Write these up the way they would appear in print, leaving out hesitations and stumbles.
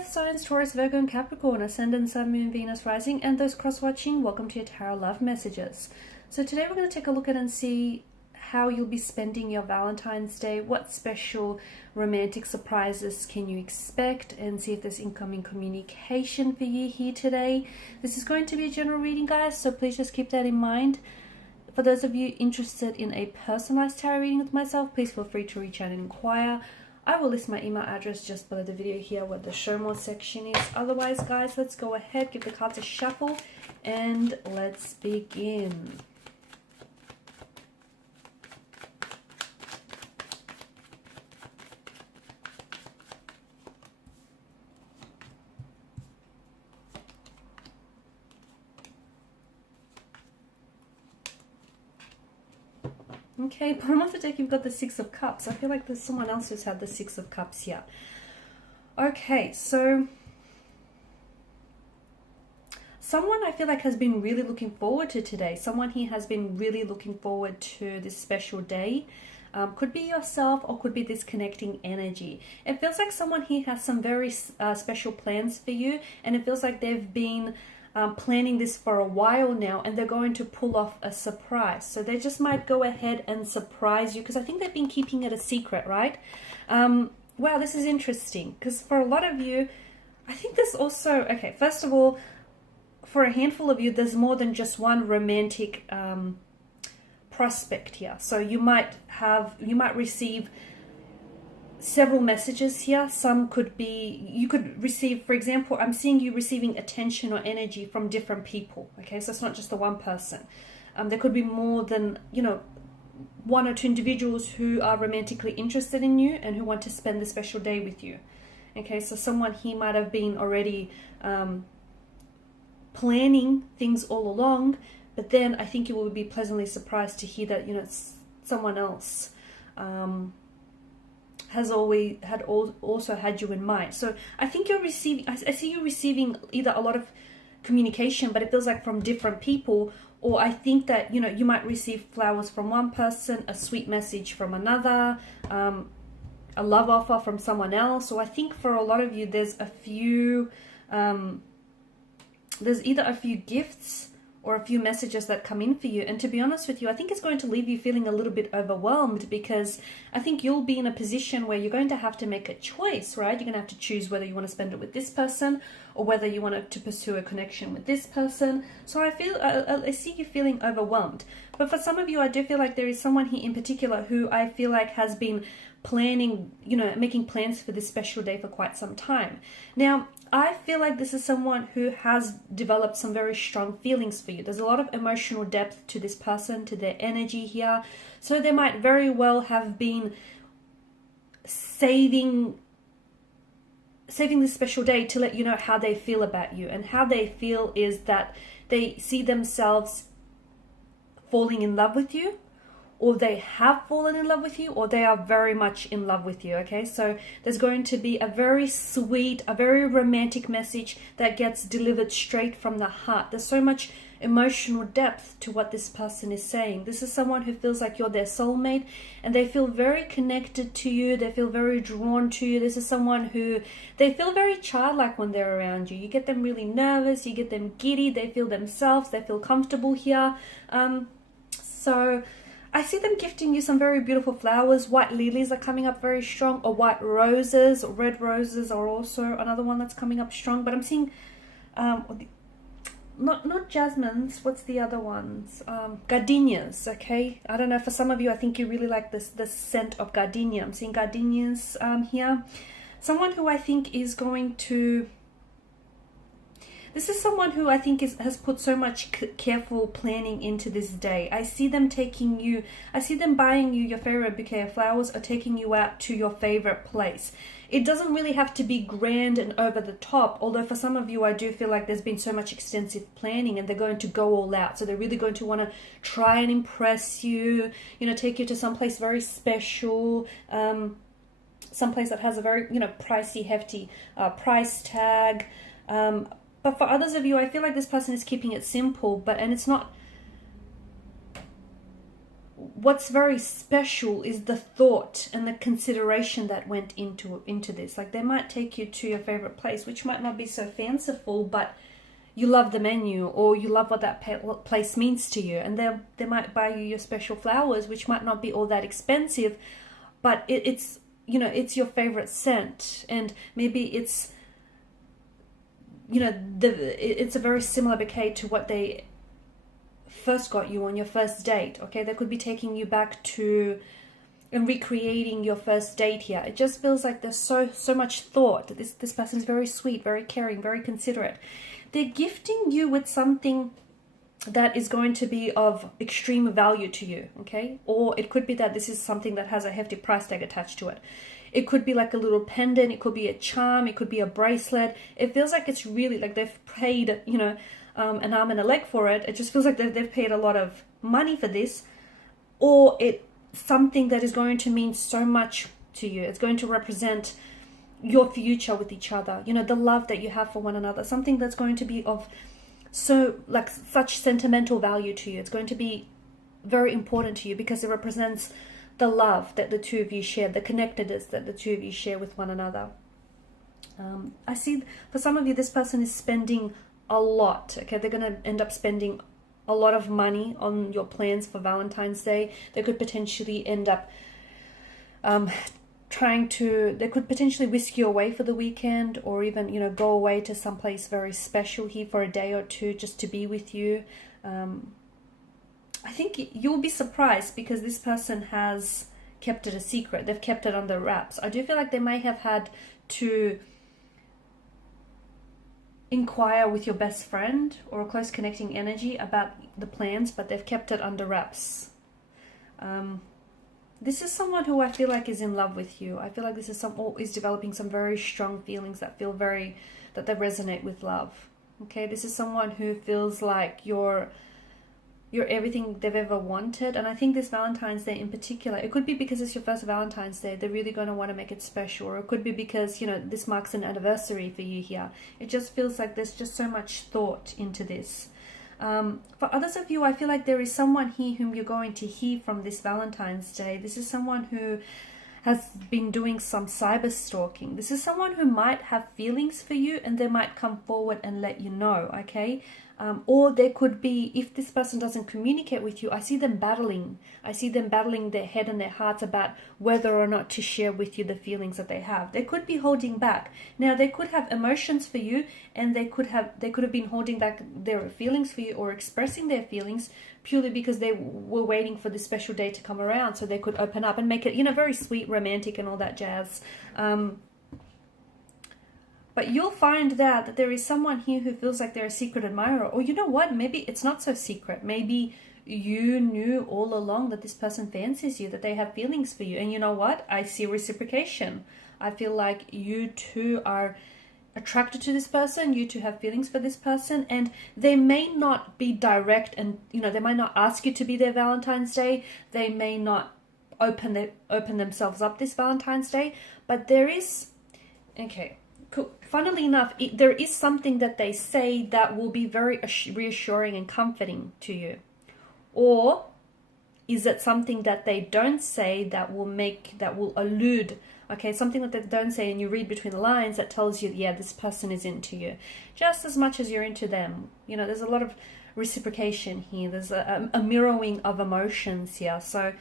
Earth signs Taurus, Virgo and Capricorn, Ascendant, Sun, Moon, Venus, Rising, and those cross-watching, welcome to your Tarot Love Messages. So today we're going to take a look at and see how you'll be spending your Valentine's Day, what special romantic surprises can you expect, and see if there's incoming communication for you here today. This is going to be a general reading, guys, so please just keep that in mind. For those of you interested in a personalized tarot reading with myself, please feel free to reach out and inquire. I will list my email address just below the video here where the show more section is. Otherwise, guys, let's go ahead, give the cards a shuffle, and let's begin. Okay, bottom of the deck, you've got the Six of Cups. I feel like there's someone else who's had the Six of Cups here. Okay, so someone I feel like has been really looking forward to today. Someone here has been really looking forward to this special day. Could be yourself or could be this connecting energy. It feels like someone here has some very special plans for you, and it feels like they've been planning this for a while now, and they're going to pull off a surprise. So they just might go ahead and surprise you, because I think they've been keeping it a secret, right? Wow, this is interesting, because for a lot of you, I think there's also, okay, first of all, for a handful of you, there's more than just one romantic prospect here. So you might receive several messages here. Some could be, you could receive, for example, I'm seeing you receiving attention or energy from different people. Okay, so it's not just the one person. There could be more than, one or two individuals who are romantically interested in you and who want to spend the special day with you. Okay, so someone here might have been already planning things all along, but then I think you will be pleasantly surprised to hear that, someone else also had you in mind. So I think you're receiving, I see you receiving either a lot of communication, but it feels like from different people, or I think that, you might receive flowers from one person, a sweet message from another, a love offer from someone else. So I think for a lot of you, there's either a few gifts or a few messages that come in for you. And to be honest with you, I think it's going to leave you feeling a little bit overwhelmed, because I think you'll be in a position where you're going to have to make a choice, right? You're going to have to choose whether you want to spend it with this person or whether you want to pursue a connection with this person. So I see you feeling overwhelmed. But for some of you, I do feel like there is someone here in particular who I feel like has been planning, making plans for this special day for quite some time. Now, I feel like this is someone who has developed some very strong feelings for you. There's a lot of emotional depth to this person, to their energy here. So they might very well have been saving this special day to let you know how they feel about you. And how they feel is that they see themselves falling in love with you, or they have fallen in love with you, or they are very much in love with you, okay? So there's going to be a very sweet, a very romantic message that gets delivered straight from the heart. There's so much emotional depth to what this person is saying. This is someone who feels like you're their soulmate, and they feel very connected to you. They feel very drawn to you. This is someone who, they feel very childlike when they're around you. You get them really nervous, you get them giddy, they feel themselves, they feel comfortable here. So I see them gifting you some very beautiful flowers. White lilies are coming up very strong, or white roses, or red roses are also another one that's coming up strong. But I'm seeing, not jasmines, what's the other ones? Gardenias, okay? I don't know, for some of you, I think you really like the scent of gardenia. I'm seeing gardenias here. Someone who I think is going to, this is someone who I think has put so much careful planning into this day. I see them buying you your favorite bouquet of flowers, or taking you out to your favorite place. It doesn't really have to be grand and over the top, although for some of you, I do feel like there's been so much extensive planning and they're going to go all out. So they're really going to want to try and impress you, take you to someplace very special, someplace that has a very, pricey, hefty price tag. But for others of you, I feel like this person is keeping it simple, and it's not, what's very special is the thought and the consideration that went into this. Like, they might take you to your favorite place, which might not be so fanciful, but you love the menu, or you love what that place means to you, and they might buy you your special flowers, which might not be all that expensive, but it's, you know, it's your favorite scent, and maybe it's, you know, it's a very similar bouquet to what they first got you on your first date. Okay, they could be taking you back to and recreating your first date here. It just feels like there's so much thought. This person is very sweet, very caring, very considerate. They're gifting you with something that is going to be of extreme value to you, okay? Or it could be that this is something that has a hefty price tag attached to it. It could be like a little pendant, it could be a charm, it could be a bracelet. It feels like it's really like they've paid, you know, an arm and a leg for it. It just feels like they've paid a lot of money for this. Or it's something that is going to mean so much to you. It's going to represent your future with each other, you know, the love that you have for one another, something that's going to be of such sentimental value to you. It's going to be very important to you because it represents the love that the two of you share, the connectedness that the two of you share with one another. I see for some of you, this person is spending a lot. Okay, they're going to end up spending a lot of money on your plans for Valentine's Day. They could potentially end up they could potentially whisk you away for the weekend, or even, you know, go away to someplace very special here for a day or two just to be with you. I think you'll be surprised because this person has kept it a secret. They've kept it under wraps. I do feel like they may have had to inquire with your best friend or a close connecting energy about the plans, but they've kept it under wraps. This is someone who I feel like is in love with you. I feel like this is is developing some very strong feelings that they resonate with love. Okay, this is someone who feels like you're everything they've ever wanted. And I think this Valentine's Day in particular, it could be because it's your first Valentine's Day, they're really going to want to make it special. Or it could be because, you know, this marks an anniversary for you here. It just feels like there's just so much thought into this. For others of you, I feel like there is someone here whom you're going to hear from this Valentine's Day. This is someone who has been doing some cyber stalking. This is someone who might have feelings for you and they might come forward and let you know, okay? Or there could be, if this person doesn't communicate with you, I see them battling. I see them battling their head and their hearts about whether or not to share with you the feelings that they have. They could be holding back. Now, they could have emotions for you, and they could have been holding back their feelings for you or expressing their feelings purely because they were waiting for this special day to come around so they could open up and make it, you know, very sweet, romantic and all that jazz. But you'll find that there is someone here who feels like they're a secret admirer. Or you know what? Maybe it's not so secret. Maybe you knew all along that this person fancies you, that they have feelings for you. And you know what? I see reciprocation. I feel like you two are attracted to this person. You two have feelings for this person. And they may not be direct and, you know, they might not ask you to be their Valentine's Day. They may not open themselves up this Valentine's Day. But there is... Okay. Cool. Funnily enough, there is something that they say that will be very reassuring and comforting to you. Or is it something that they don't say that will allude, okay, something that they don't say and you read between the lines that tells you, yeah, this person is into you just as much as you're into them. You know, there's a lot of reciprocation here. There's a mirroring of emotions here. So,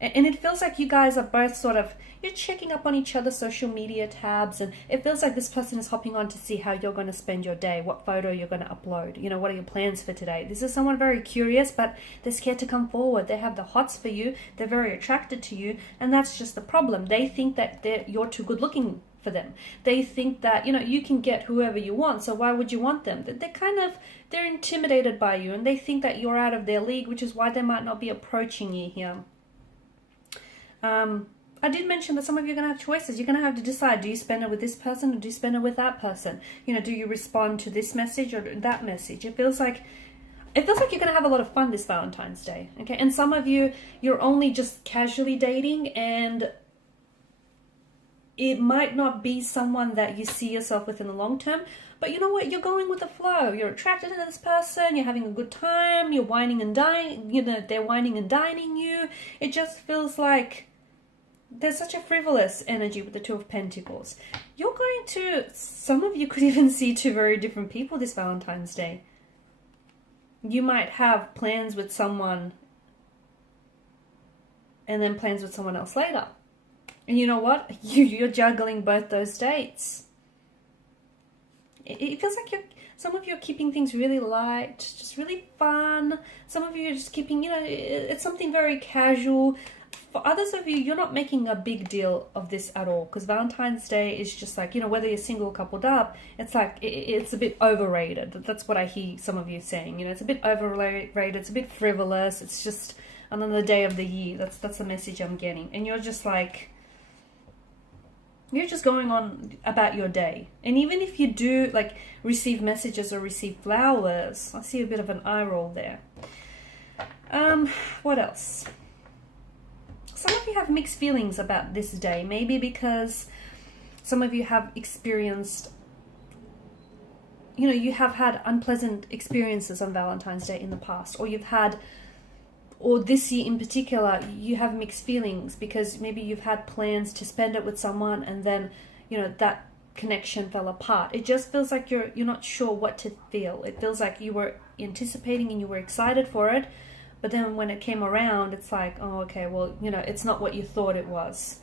and it feels like you guys are both sort of, you're checking up on each other's social media tabs, and it feels like this person is hopping on to see how you're going to spend your day, what photo you're going to upload, you know, what are your plans for today. This is someone very curious, but they're scared to come forward. They have the hots for you. They're very attracted to you, and that's just the problem. They think that you're too good looking for them. They think that, you know, you can get whoever you want, so why would you want them? They're intimidated by you, and they think that you're out of their league, which is why they might not be approaching you here. I did mention that some of you are going to have choices. You're going to have to decide, do you spend it with this person or do you spend it with that person? You know, do you respond to this message or that message? It feels like you're going to have a lot of fun this Valentine's Day. Okay, and some of you, you're only just casually dating, and it might not be someone that you see yourself with in the long term, but you know what? You're going with the flow. You're attracted to this person. You're having a good time. You're whining and dining. You know, they're whining and dining you. It just feels like there's such a frivolous energy with the Two of Pentacles. You're going to, some of you could even see two very different people this Valentine's Day. You might have plans with someone and then plans with someone else later. And you know what? You're juggling both those dates. It feels like some of you are keeping things really light, just really fun. Some of you are just keeping, you know, it's something very casual. For others of you, you're not making a big deal of this at all, because Valentine's Day is just like, you know, whether you're single or coupled up, it's like, it's a bit overrated. That's what I hear some of you saying. You know, it's a bit overrated, it's a bit frivolous, it's just another day of the year. That's the message I'm getting. And you're just like, you're just going on about your day. And even if you do like receive messages or receive flowers, I see a bit of an eye roll there. What else? Some of you have mixed feelings about this day. Maybe because some of you have experienced, you know, you have had unpleasant experiences on Valentine's Day in the past, or you've had, or this year in particular, you have mixed feelings because maybe you've had plans to spend it with someone and then, you know, that connection fell apart. It just feels like you're not sure what to feel. It feels like you were anticipating and you were excited for it, but then when it came around, it's like, oh, okay, well, you know, it's not what you thought it was.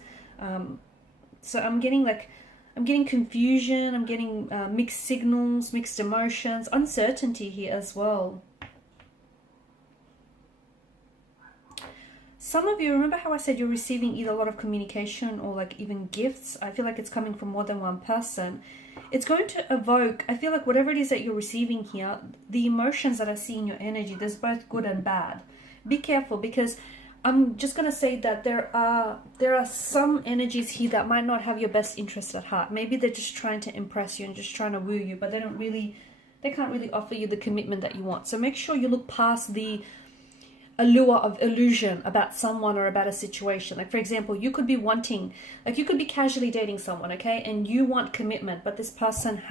So I'm getting confusion, I'm getting mixed signals, mixed emotions, uncertainty here as well. Some of you, remember how I said you're receiving either a lot of communication or like even gifts? I feel like it's coming from more than one person. It's going to evoke, I feel like whatever it is that you're receiving here, the emotions that I see in your energy, there's both good and bad. Be careful, because I'm just going to say that there are some energies here that might not have your best interest at heart. Maybe they're just trying to impress you and just trying to woo you, but they can't really offer you the commitment that you want. So make sure you look past the allure of illusion about someone or about a situation. Like, for example, you could be wanting, like, you could be casually dating someone, okay, and you want commitment, but this person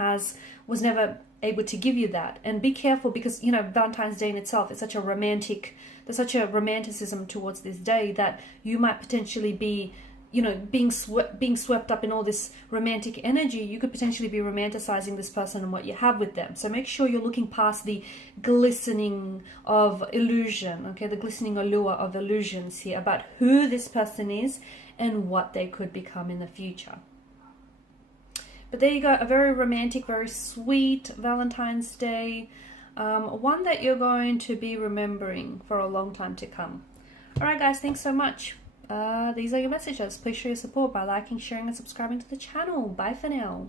was never able to give you that. And be careful, because, you know, Valentine's Day in itself is such a there's such a romanticism towards this day that you might potentially be, you know, being swept up in all this romantic energy. You could potentially be romanticizing this person and what you have with them. So make sure you're looking past the glistening of illusion, okay, the glistening allure of illusions here about who this person is and what they could become in the future. But there you go, a very romantic, very sweet Valentine's Day, one that you're going to be remembering for a long time to come. All right, guys, thanks so much. These are your messages. Please show your support by liking, sharing, and subscribing to the channel. Bye for now.